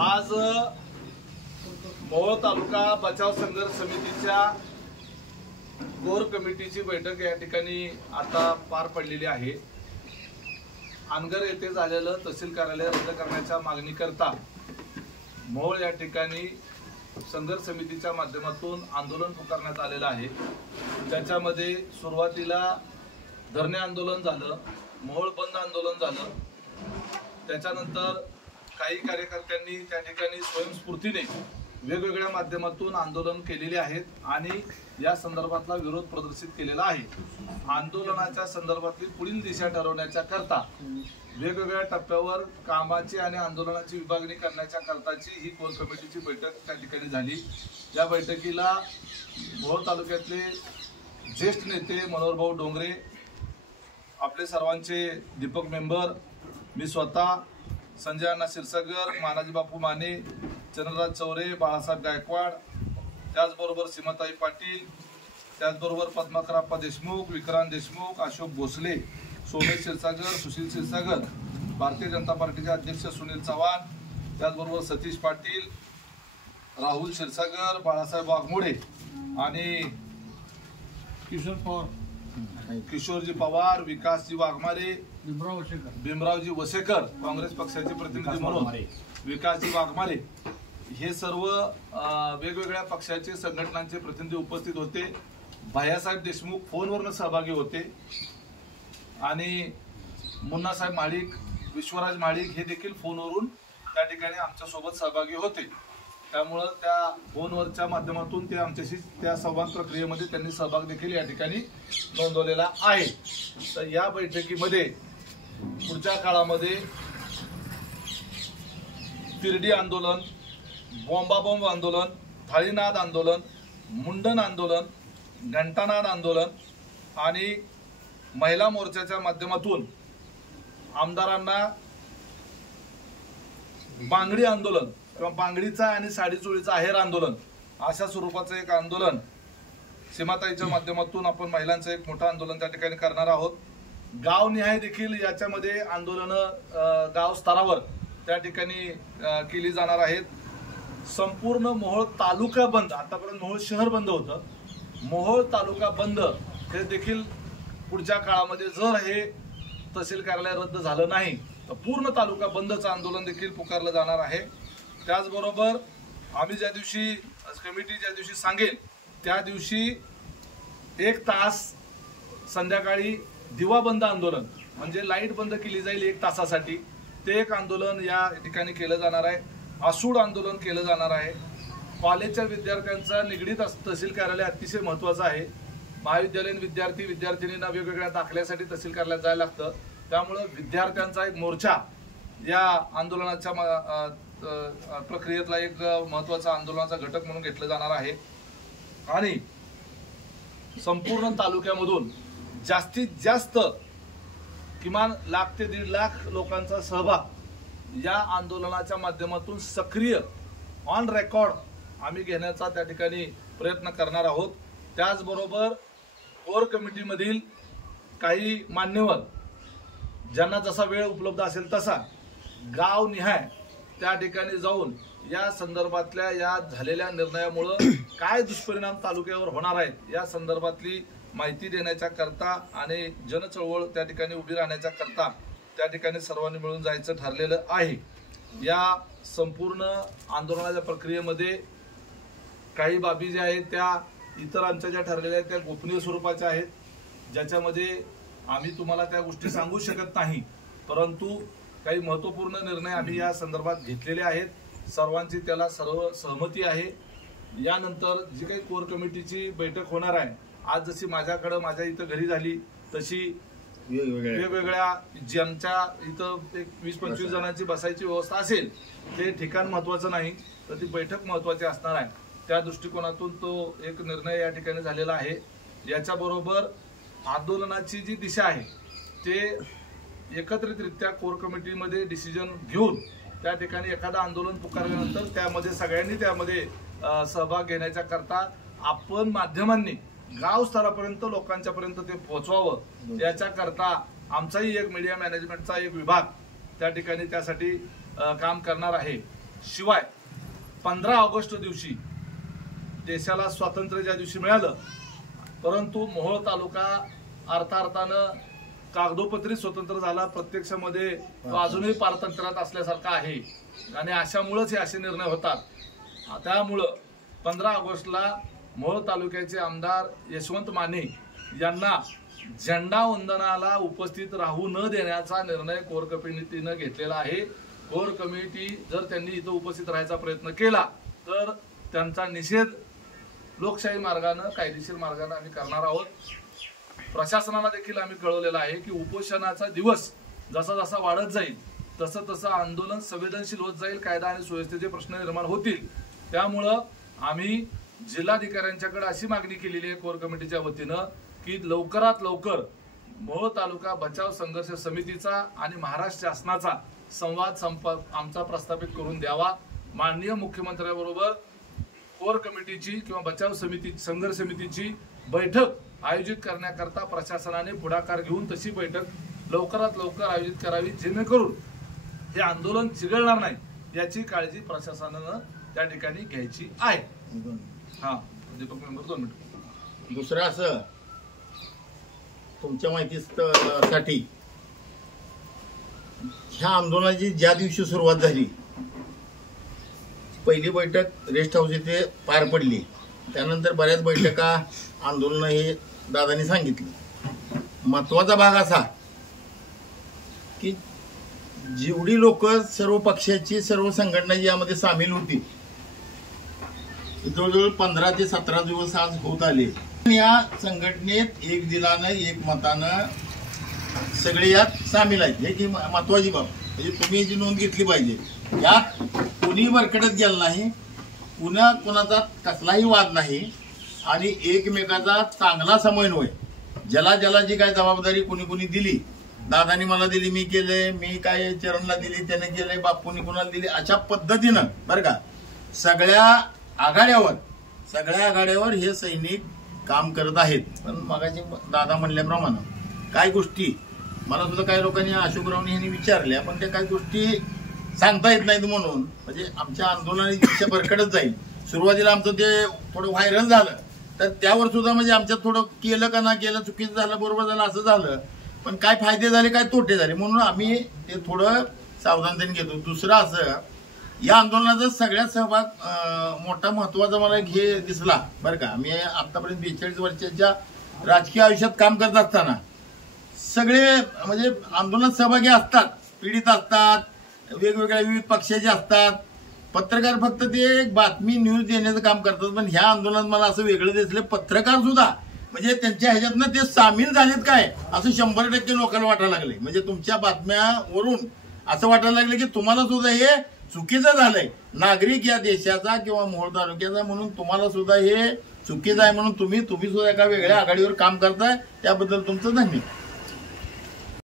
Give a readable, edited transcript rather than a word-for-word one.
आज मोहोळ तालुका बचाव संघर्ष समितीच्या कोर कमिटीची बैठक या ठिकाणी आता पार पडलेली आहे। अनगर येथे झालेलं तहसील कार्यालय रद्द करण्याच्या मागणीकरता मोहोळ या ठिकाणी संघर्ष समितीच्या माध्यमातून आंदोलन पुकारण्यात आलेलं आहे। त्याच्यामध्ये सुरुवातीला धरणे आंदोलन झालं, मोहोळ बंद आंदोलन झालं। त्याच्यानंतर काही कार्यकर्त्यांनी त्या ठिकाणी स्वयंस्फूर्तीने वेगवेगळ्या माध्यमातून आंदोलन केलेले आहेत आणि या संदर्भातला विरोध प्रदर्शित केलेला आहे। आंदोलनाच्या संदर्भातली पुढील दिशा ठरवण्याच्या करता वेगवेगळ्या टप्प्यावर कामाची आणि आंदोलनाची विभागणी करण्याच्या करताची ही कोर कमिटीची बैठक त्या ठिकाणी झाली। या बैठकीला मोहोळ तालुक्यातले ज्येष्ठ नेते मनोहरभाऊ डोंगरे, आपले सर्वांचे दीपक मेंबर, मी स्वतः, संजय अण्णा क्षीरसागर, मानाजी बापू माने, चंद्रराज चौरे, बाळासाहेब गायकवाड, त्याचबरोबर सीमाताई पाटील, त्याचबरोबर पद्माकरप्पा देशमुख, विक्रांत देशमुख, अशोक भोसले, सोमेश क्षीरसागर, सुशील क्षीरसागर, भारतीय जनता पार्टीचे अध्यक्ष सुनील चव्हाण, त्याचबरोबर सतीश पाटील, राहुल क्षीरसागर, बाळासाहेब वाघमोडे आणि किशोरजी पवार, विकासजी वाघमारे, भीमरावजी वसेकर, काँग्रेस पक्षाचे प्रतिनिधी म्हणून विकासजी वाघमारे, हे सर्व वेगवेगळ्या पक्षाचे संघटनांचे प्रतिनिधी उपस्थित होते। भैयासाहेब देशमुख फोनवरून सहभागी होते आणि मुन्नासाहेब माळिक, विश्वराज माळिक हे देखील फोनवरून त्या ठिकाणी आमच्या सोबत सहभागी होते। त्यामुळे त्या फोनवरच्या माध्यमातून ते आमच्याशी त्या संवाद प्रक्रियेमध्ये त्यांनी सहभाग देखील या ठिकाणी नोंदवलेला आहे। तर या बैठकीमध्ये पुढच्या काळामध्ये तिरडी आंदोलन, बॉम्बाबॉम्ब आंदोलन, थाळीनाद आंदोलन, मुंडन आंदोलन, घंटानाद आंदोलन आणि महिला मोर्चाच्या माध्यमातून आमदारांना बांगडी आंदोलन किंवा बांगडीचा आणि साडीचोळीचा आहेर आंदोलन अशा स्वरूपाचं एक आंदोलन सीमाताईच्या माध्यमातून आपण महिलांचं एक मोठं आंदोलन त्या ठिकाणी करणार आहोत। गावनिहाय देखील याच्यामध्ये आंदोलनं गाव स्तरावर त्या ठिकाणी केली जाणार आहेत। संपूर्ण मोहोळ तालुका बंद, आतापर्यंत मोहोळ शहर बंद होतं, मोहोळ तालुका बंद हे देखील पुढच्या काळामध्ये जर हे तहसील कार्यालय रद्द झालं नाही तर पूर्ण तालुका बंदचं आंदोलन देखील पुकारलं जाणार आहे। त्याचबरोबर आम्ही ज्या दिवशी कमिटी ज्या दिवशी सांगेल त्या दिवशी 1 तास संध्याकाळी दिवा बंद आंदोलन म्हणजे लाईट बंद केली जाईल 1 तासासाठी, ते एक आंदोलन या ठिकाणी केलं जाणार आहे। आसूड आंदोलन केलं जाणार आहे। कॉलेजच्या विद्यार्थ्यांचा निगडीत तहसील कार्यालय अतिशय महत्त्वाचं आहे। महाविद्यालयीन विद्यार्थी विद्यार्थिनींना वेगवेगळ्या दाखल्यासाठी तहसील कार्यालयात जायला लागतं, त्यामुळे विद्यार्थ्यांचा एक मोर्चा या आंदोलनाच्या प्रक्रियेतला एक महत्त्वाचा आंदोलनाचा घटक म्हणून घेतला जाणार आहे। आणि संपूर्ण तालुक्यामधून जास्तीत जास्त किमान 1 ते 1.5 लाख लोकांचा सहभाग या आंदोलनाच्या माध्यमातून सक्रिय ऑन रेकॉर्ड आम्ही घेण्याचा त्या ठिकाणी प्रयत्न करणार आहोत। त्याचबरोबर कोर कमिटीमधील काही मान्यवर ज्यांना जसा वेळ उपलब्ध असेल तसा गावनिहाय त्या ठिकाणी जाऊन या संदर्भातल्या या झालेल्या निर्णयामुळे काय दुष्परिणाम तालुक्यावर होणार आहेत या संदर्भातली माहिती देण्याच्या करता आणि जनचळवळ त्या ठिकाणी उभी राहण्याच्या करता त्या ठिकाणी सर्वांनी मिळून जायचं ठरलेलं आहे। या संपूर्ण आंदोलनाच्या प्रक्रियेमध्ये काही बाबी ज्या आहेत त्या इतरांच्या ज्या ठरलेल्या आहेत त्या गोपनीय स्वरूपाच्या आहेत, ज्याच्यामध्ये आम्ही तुम्हाला त्या गोष्टी सांगू शकत नाही, परंतु काही महत्त्वपूर्ण निर्णय आम्ही या संदर्भात घेतलेले आहेत। सर्वांची त्याला सर्व सहमती आहे। यानंतर जी काही कोर कमिटीची बैठक होणार आहे, आज जशी माझ्याकडे माझ्या इथं घरी झाली तशी वेगवेगळ्या ज्यांच्या इथं एक 20-25 जणांची बसायची व्यवस्था असेल, ते ठिकाण महत्त्वाचं नाही तर ती बैठक महत्त्वाची असणार आहे। त्या दृष्टिकोनातून तो एक निर्णय या ठिकाणी झालेला आहे। याच्याबरोबर आंदोलनाची जी दिशा आहे ते एकत्रितरित्या कोर कमिटीमध्ये डिसिजन घेऊन त्या ठिकाणी एखादं आंदोलन पुकारल्यानंतर त्यामध्ये सगळ्यांनी त्यामध्ये सहभाग घेण्याच्या करता आपण माध्यमांनी गाव स्तरापर्यंत लोकांच्यापर्यंत ते पोहोचवावं याच्या करता आमचाही एक मीडिया मॅनेजमेंटचा एक विभाग त्या ठिकाणी त्यासाठी काम करणार आहे। शिवाय 15 ऑगस्ट दिवशी देशाला स्वातंत्र्य ज्या दिवशी मिळालं, परंतु मोहोळ तालुका अर्थार्थानं कागदोपत्री स्वतंत्र झाला, प्रत्यक्षामध्ये तो अजूनही पारतंत्र्यात असल्यासारखा आहे आणि अशामुळेच हे असे निर्णय होतात. त्यामुळं 15 ऑगस्टला मोहोळ तालुक्याचे आमदार यशवंत माने यांना झेंडा वंदनाला उपस्थित राहू न देण्याचा निर्णय कोर कमिटीनं घेतलेला आहे. कोर कमिटी जर त्यांनी इथं उपस्थित राहायचा प्रयत्न केला तर त्यांचा निषेध लोकशाही मार्गानं, कायदेशीर मार्गाने आम्ही करणार आहोत. प्रशासनाला देखील आम्ही कळवलेलं आहे की उपोषणाचा दिवस जसा जसा वाढत जाईल तसं तसं आंदोलन संवेदनशील होत जाईल, कायदा आणि सुव्यवस्थेचे प्रश्न निर्माण होतील. त्यामुळं आम्ही जिल्हाधिकाऱ्यांच्याकडे अशी मागणी केलेली आहे कोर कमिटीच्या वतीनं की लवकरात लवकर मोहोळ तालुका बचाव संघर्ष समितीचा आणि महाराष्ट्र शासनाचा संवाद आमचा प्रस्थापित करून द्यावा. माननीय मुख्यमंत्र्यांबरोबर कोर कमिटीची किंवा बचाव समिती संघर्ष समितीची बैठक आयोजित करण्याकरता प्रशासनाने पुढाकार घेऊन तशी बैठक लवकरात लवकर आयोजित करावी, जेणेकरून हे आंदोलन चिघळणार नाही याची काळजी प्रशासनानं त्या ठिकाणी घ्यायची आहे. हा दीपक मेंबर 2 मिनिट. दुसरं असं तुमच्या माहितीसाठी ह्या आंदोलनाची ज्या दिवशी सुरुवात झाली, पहिली बैठक रेस्ट हाऊस येथे पार पडली. त्यानंतर बऱ्याच बैठका आंदोलन हे दादांनी सांगितली. महत्वाचा भाग असा की जेवढी लोक सर्व पक्षाची सर्व संघटना यामध्ये सामील होती, जवळजवळ 15 ते 17 दिवस आज होत आले. या संघटनेत एक दिलानं एक मतानं सगळे यात सामील आहेत. हे की महत्वाची बाब, म्हणजे तुम्ही याची नोंद घेतली पाहिजे. यात कोणी वरकडत गेलं नाही, कुणाचा कसलाही वाद नाही आणि एकमेकाचा चांगला समन्वय. ज्याला ज्याला जी काय जबाबदारी कुणी कुणी दिली, दादानी मला दिली मी केले, मी काय चरणला दिली त्याने केले, बापूंनी कुणाला दिली, अशा पद्धतीनं बरं का सगळ्या आघाड्यावर हे सैनिक काम करत आहेत. पण मगाशी दादा म्हणल्याप्रमाणे काही गोष्टी मला सुद्धा काही लोकांनी अशोकरावनी यांनी विचारल्या, पण त्या काही गोष्टी सांगता येत नाहीत. म्हणून म्हणजे आमच्या आंदोलनाची दिशा भरकटत जाईल. सुरुवातीला आमचं ते थोडं व्हायरल झालं, तर त्यावर सुद्धा म्हणजे आमच्यात थोडं केलं का ना केलं, चुकीचं झालं बरोबर झालं असं झालं, पण काय फायदे झाले काय तोटे झाले, म्हणून आम्ही ते थोडं सावधानतेने घेतो. दुसरं असं, या आंदोलनाचा सगळ्यात सहभाग मोठा महत्वाचा मला हे दिसला बरं का. मी आतापर्यंत 42 वर्षाच्या राजकीय आयुष्यात काम करत असताना सगळे म्हणजे आंदोलनात सहभागी असतात, पीडित असतात, वेगवेगळ्या विविध पक्षाचे असतात. पत्रकार फक्त ते एक बातमी न्यूज देण्याचं काम करतात, पण ह्या आंदोलनात मला असं वेगळं दिसलं, पत्रकार सुद्धा म्हणजे त्यांच्या ह्याच्यातनं ते सामील झालेत काय असं 100% लोकांना वाटायला लागले. म्हणजे तुमच्या बातम्यावरून असं वाटायला लागलं की तुम्हाला सुद्धा हे चुकीचं झालंय. नागरिक या देशाचा किंवा मोहोळ तालुक्याचा म्हणून तुम्हाला सुद्धा हे चुकीचं आहे, म्हणून तुम्ही सुद्धा एका वेगळ्या आघाडीवर काम करताय, त्याबद्दल तुमचं धन्यवाद.